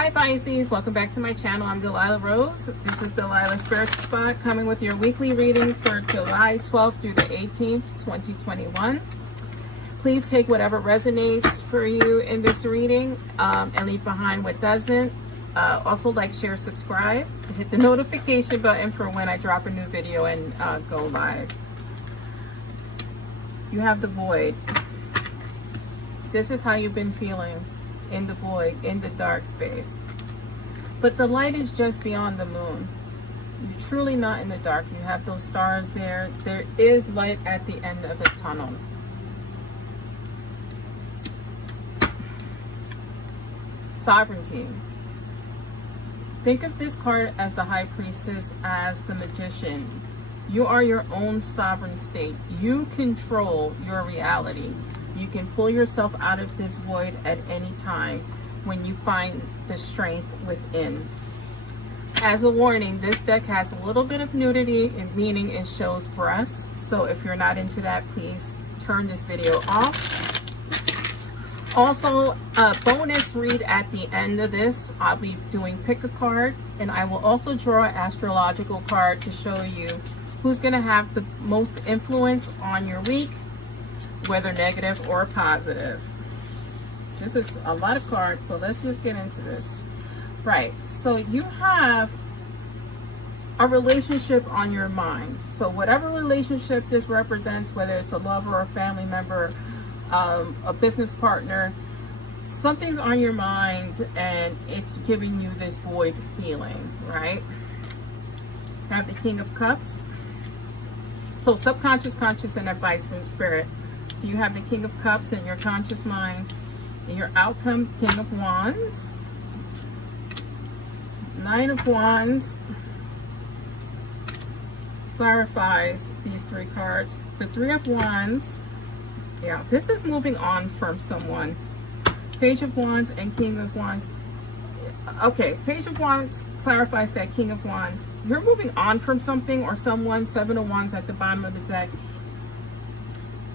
Hi Pisces, welcome back to my channel. I'm Delilah Rose. This is Delilah Spiritual Spot coming with your weekly reading for July 12th through the 18th, 2021. Please take whatever resonates for you in this reading and leave behind what doesn't. Also like, share, subscribe. Hit the notification button for when I drop a new video and go live. You have the void. This is how you've been feeling. In the void, in the dark space. But the light is just beyond the moon. You're truly not in the dark. You have those stars there. There is light at the end of the tunnel. Sovereignty. Think of this card as the High Priestess, as the Magician. You are your own sovereign state. You control your reality. You can pull yourself out of this void at any time when you find the strength within. As a warning, this deck has a little bit of nudity, meaning it shows breasts. So if you're not into that, please turn this video off. Also, a bonus read at the end of this. I'll be doing pick a card, and I will also draw an astrological card to show you who's going to have the most influence on your week, whether negative or positive. This is a lot of cards, so let's just get into this. Right, so you have a relationship on your mind. So whatever relationship this represents, whether it's a lover or a family member, a business partner, something's on your mind and it's giving you this void feeling, right? You have the King of Cups. So subconscious, conscious, and advice from Spirit. So you have the King of Cups in your conscious mind, and your outcome, King of Wands, Nine of Wands clarifies these three cards. The Three of Wands, yeah, this is moving on from someone. Page of Wands and King of Wands. Okay, Page of Wands clarifies that King of Wands. You're moving on from something or someone. Seven of Wands at the bottom of the deck.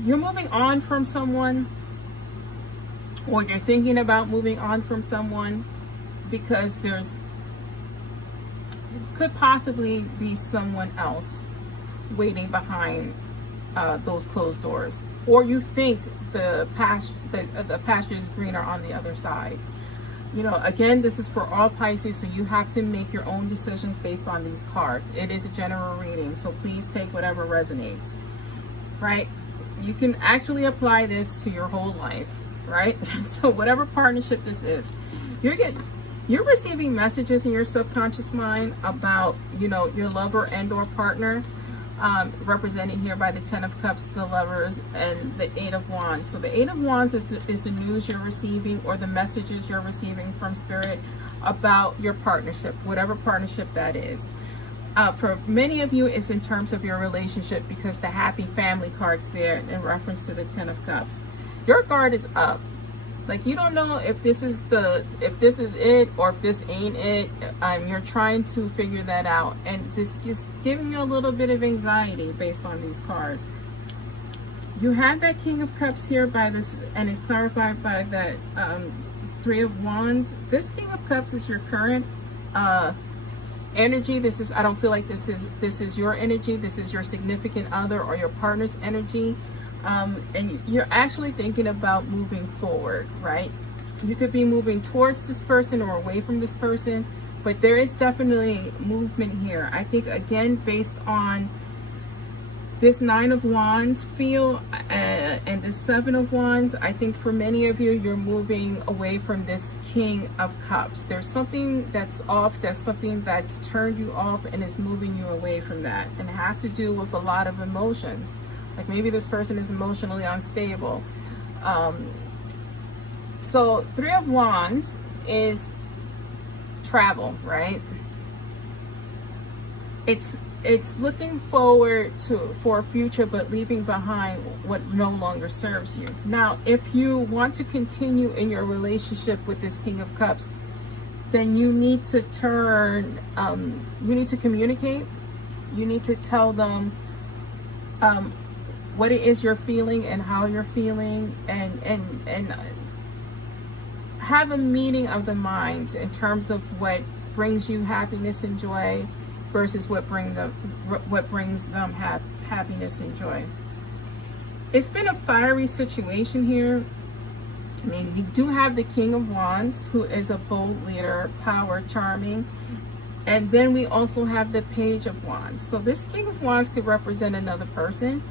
You're moving on from someone, or you're thinking about moving on from someone, because could possibly be someone else waiting behind those closed doors, or you think the pasture is greener on the other side. You know, again, this is for all Pisces, so you have to make your own decisions based on these cards. It is a general reading, so please take whatever resonates, right? You can actually apply this to your whole life, right? So whatever partnership this is, you're receiving messages in your subconscious mind about, you know, your lover and or partner, represented here by the Ten of Cups, the Lovers, and the Eight of Wands. So the Eight of Wands is the news you're receiving, or the messages you're receiving from Spirit about your partnership, whatever partnership that is. For many of you, it's in terms of your relationship, because the happy family card's there in reference to the Ten of Cups. Your guard is up. Like, you don't know if this is it or if this ain't it. You're trying to figure that out, and this is giving you a little bit of anxiety based on these cards. You have that King of Cups here by this, and it's clarified by that Three of Wands. This King of Cups is your current energy. I don't feel like this is your energy. This is your significant other or your partner's energy, and you're actually thinking about moving forward, right? You could be moving towards this person or away from this person, but there is definitely movement here. I think, again, based on this Nine of Wands feel and the Seven of Wands, I think for many of you, you're moving away from this King of Cups. There's something that's off. There's something that's turned you off and is moving you away from that. And it has to do with a lot of emotions. Like, maybe this person is emotionally unstable. So Three of Wands is travel, right? It's looking forward for a future, but leaving behind what no longer serves you. Now, if you want to continue in your relationship with this King of Cups, then you need to you need to communicate. You need to tell them what it is you're feeling and how you're feeling, and have a meeting of the minds in terms of what brings you happiness and joy versus what brings them happiness and joy. It's been a fiery situation here. I mean, we do have the King of Wands, who is a bold leader, power, charming. And then we also have the Page of Wands. So this King of Wands could represent another person.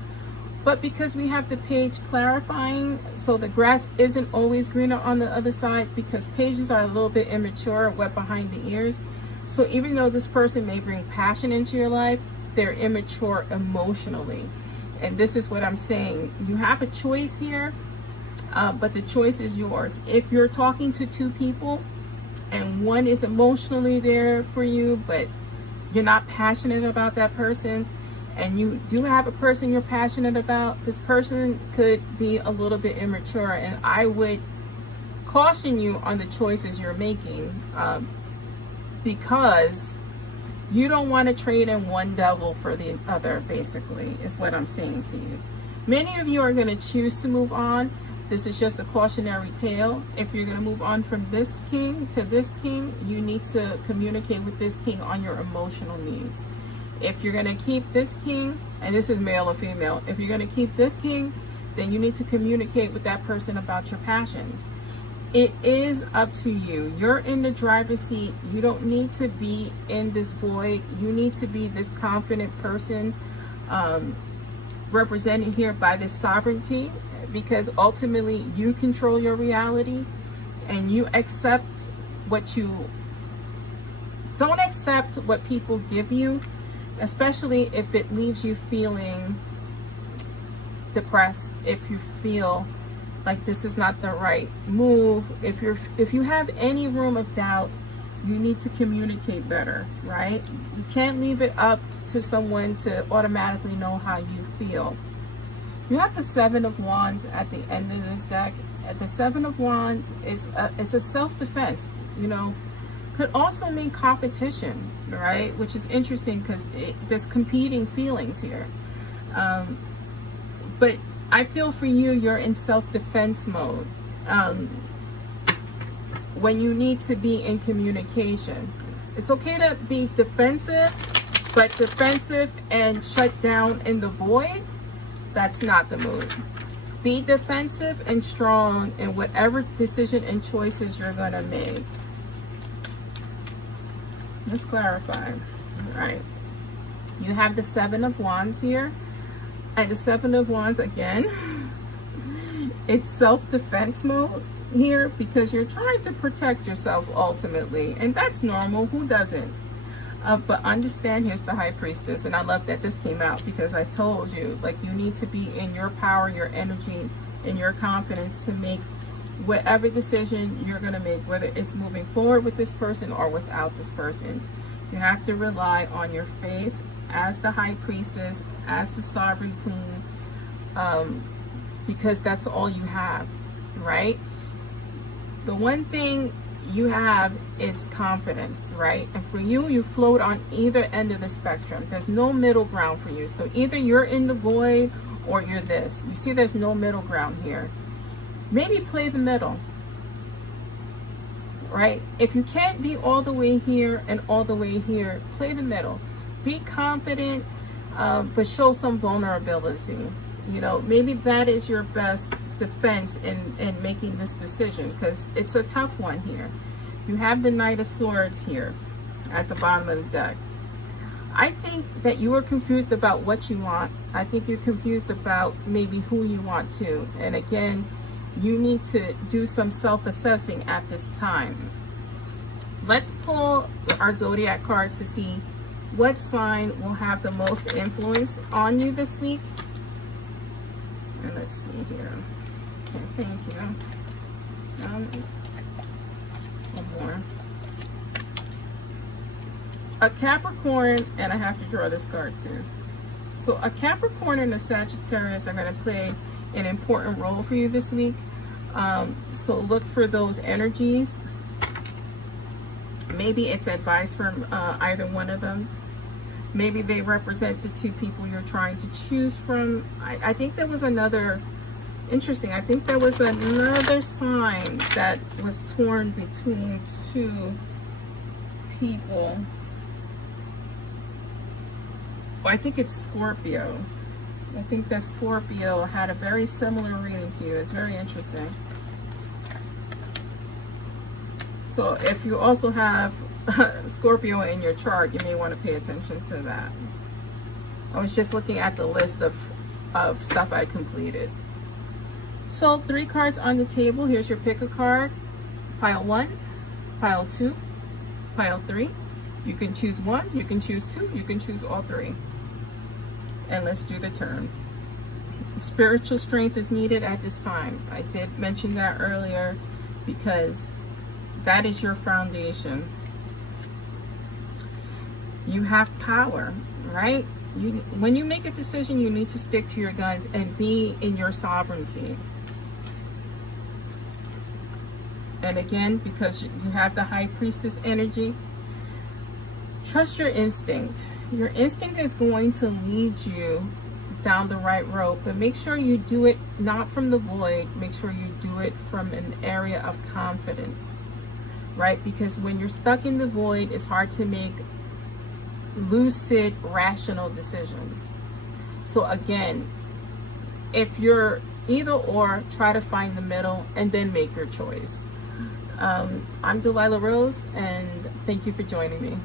But because we have the Page clarifying, so the grass isn't always greener on the other side, because pages are a little bit immature, wet behind the ears. So even though this person may bring passion into your life, they're immature emotionally. And this is what I'm saying. You have a choice here, but the choice is yours. If you're talking to two people and one is emotionally there for you, but you're not passionate about that person, and you do have a person you're passionate about, this person could be a little bit immature. And I would caution you on the choices you're making, because you don't want to trade in one devil for the other, basically, is what I'm saying to you. Many of you are going to choose to move on. This is just a cautionary tale. If you're going to move on from this king to this king, you need to communicate with this king on your emotional needs. If you're going to keep this king, and this is male or female, if you're going to keep this king, then you need to communicate with that person about your passions. It is up to you. You're in the driver's seat. You don't need to be in this void. You need to be this confident person, represented here by this sovereignty, because ultimately you control your reality, and you accept what you don't accept what people give you, especially if it leaves you feeling depressed, if you feel like this is not the right move. If you have any room of doubt, you need to communicate better, right? You can't leave it up to someone to automatically know how you feel. You have the Seven of Wands at the end of this deck. The Seven of Wands is a self-defense, could also mean competition, right? Which is interesting because there's competing feelings here. But I feel for you, you're in self-defense mode when you need to be in communication. It's okay to be defensive, but defensive and shut down in the void, that's not the move. Be defensive and strong in whatever decision and choices you're going to make. Let's clarify. All right. You have the Seven of Wands here. And the Seven of Wands, again, it's self-defense mode here because you're trying to protect yourself ultimately. And that's normal. Who doesn't? But understand, here's the High Priestess. And I love that this came out because I told you, like, you need to be in your power, your energy, and your confidence to make whatever decision you're going to make, whether it's moving forward with this person or without this person. You have to rely on your faith as the High Priestess, as the Sovereign Queen, because that's all you have, right? The one thing you have is confidence, right? And for you, you float on either end of the spectrum. There's no middle ground for you. So either you're in the void or you're this. You see, there's no middle ground here. Maybe play the middle, right? If you can't be all the way here and all the way here, play the middle. Be confident, but show some vulnerability. Maybe that is your best defense in making this decision, because it's a tough one here. You have the Knight of Swords here at the bottom of the deck. I think that you are confused about what you want. I think you're confused about maybe who you want to. And again, you need to do some self-assessing at this time. Let's pull our zodiac cards to see what sign will have the most influence on you this week. And let's see here. Okay, thank you. One more. A Capricorn, and I have to draw this card too. So a Capricorn and a Sagittarius are going to play an important role for you this week. So look for those energies. Maybe it's advice from either one of them. Maybe they represent the two people you're trying to choose from. I think there was another Interesting. I think there was another sign that was torn between two people. Well, I think it's Scorpio. I think that Scorpio had a very similar reading to you. It's very interesting. So if you also have Scorpio in your chart, you may want to pay attention to that. I was just looking at the list of stuff I completed. So 3 cards on the table. Here's your pick a card. Pile 1, pile 2, pile 3. You can choose 1, you can choose 2, you can choose all 3. And let's do the turn. Spiritual strength is needed at this time. I did mention that earlier because that is your foundation. You have power, right? When you make a decision, you need to stick to your guns and be in your sovereignty. And again, because you have the High Priestess energy, trust your instinct. Your instinct is going to lead you down the right road, but make sure you do it not from the void. Make sure you do it from an area of confidence, right? Because when you're stuck in the void, it's hard to make lucid, rational decisions. So again, if you're either or, try to find the middle and then make your choice. I'm Delilah Rose, and thank you for joining me.